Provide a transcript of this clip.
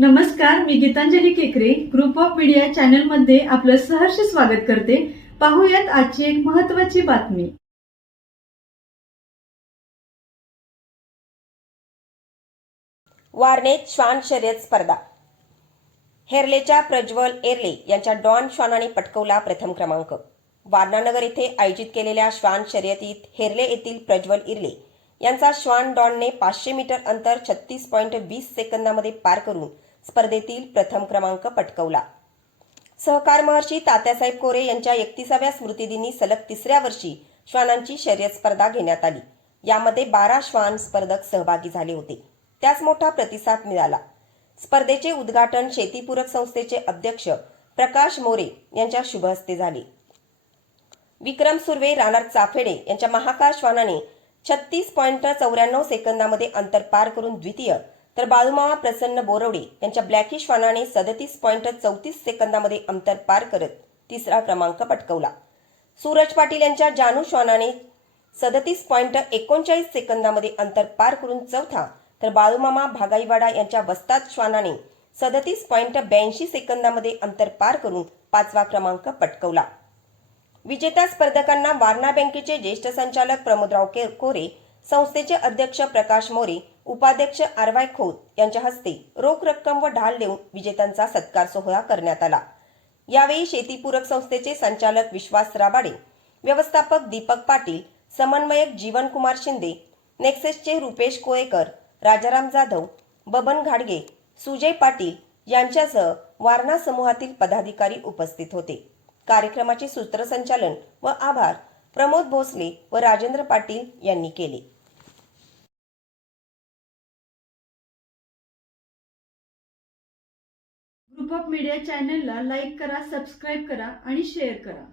नमस्कार, मी गीतांजली केकरे group of media channel मध्ये आपलं सहर्ष स्वागत करते। पाहूयात आजची एक महत्त्वाची बातमी। वारणेत श्वान शर्यत स्पर्धा। हेरलेच्या प्रज्वल एरले यांच्या डॉन श्वानाने पटकवला प्रथम क्रमांक। वारणानगर येथे आयोजित केलेल्या श्वान शर्यतीत हेरले येथील प्रज्वल इरले यांचा श्वान डॉनने 500 मीटर अंतर 36.20 सेकंदामध्ये पार करून स्पर्धेतील प्रथम क्रमांक पटकवला। सहकार महर्षी तात्यासाहेब कोरे यांच्या 31व्या स्मृतिदिनी सलग तिसऱ्या वर्षी श्वानांची शर्यत स्पर्धा घेण्यात आली। यामध्ये 12 श्वान स्पर्धक सहभागी झाले होते, त्यास मोठा प्रतिसाद मिळाला। स्पर्धेचे उद्घाटन शेतीपूरक संस्थेचे अध्यक्ष प्रकाश मोरे यांच्या शुभ हस्ते झाले। विक्रम सुर्वे राहणार चाफेडे यांच्या महाकाय श्वानाने 36.94 सेकंदामध्ये अंतर पार करून द्वितीय, तर बाळूमामा प्रसन्न बोरवडे यांच्या ब्लॅकी श्वानाने 37.34 सेकंदामध्ये अंतर पार करत तिसरा क्रमांक पटकवला। सूरज पाटील यांच्या जानू श्वानाने 37.39 सेकंदामध्ये अंतर पार करून चौथा, तर बाळूमामा भागाईवाडा यांच्या वस्ताद श्वानाने 37.82 सेकंदामध्ये अंतर पार करून पाचवा क्रमांक पटकवला। विजेत्या स्पर्धकांना वारणा बँकेचे ज्येष्ठ संचालक प्रमोदराव कोरे, संस्थेचे अध्यक्ष प्रकाश मोरे, उपाध्यक्ष आरवाय खोत यांच्या हस्ते रोख रक्कम व ढाल देऊन विजेत्यांचा सत्कार सोहळा करण्यात आला। यावेळी शेतीपूरक संस्थेचे संचालक विश्वास राबाडे, व्यवस्थापक दीपक पाटील, समन्वयक जीवनकुमार शिंदे, नेक्सेसचे रुपेश कोळेकर, राजाराम जाधव, बबन घाडगे, सुजय पाटील यांच्यासह वारणा समूहातील पदाधिकारी उपस्थित होते। कार्यक्रमाचे सूत्रसंचालन व आभार प्रमोद भोसले व राजेंद्र पाटील यांनी केले। ग्रुप ऑफ मीडिया चॅनलला लाईक करा, सबस्क्राईब करा आणि शेअर करा।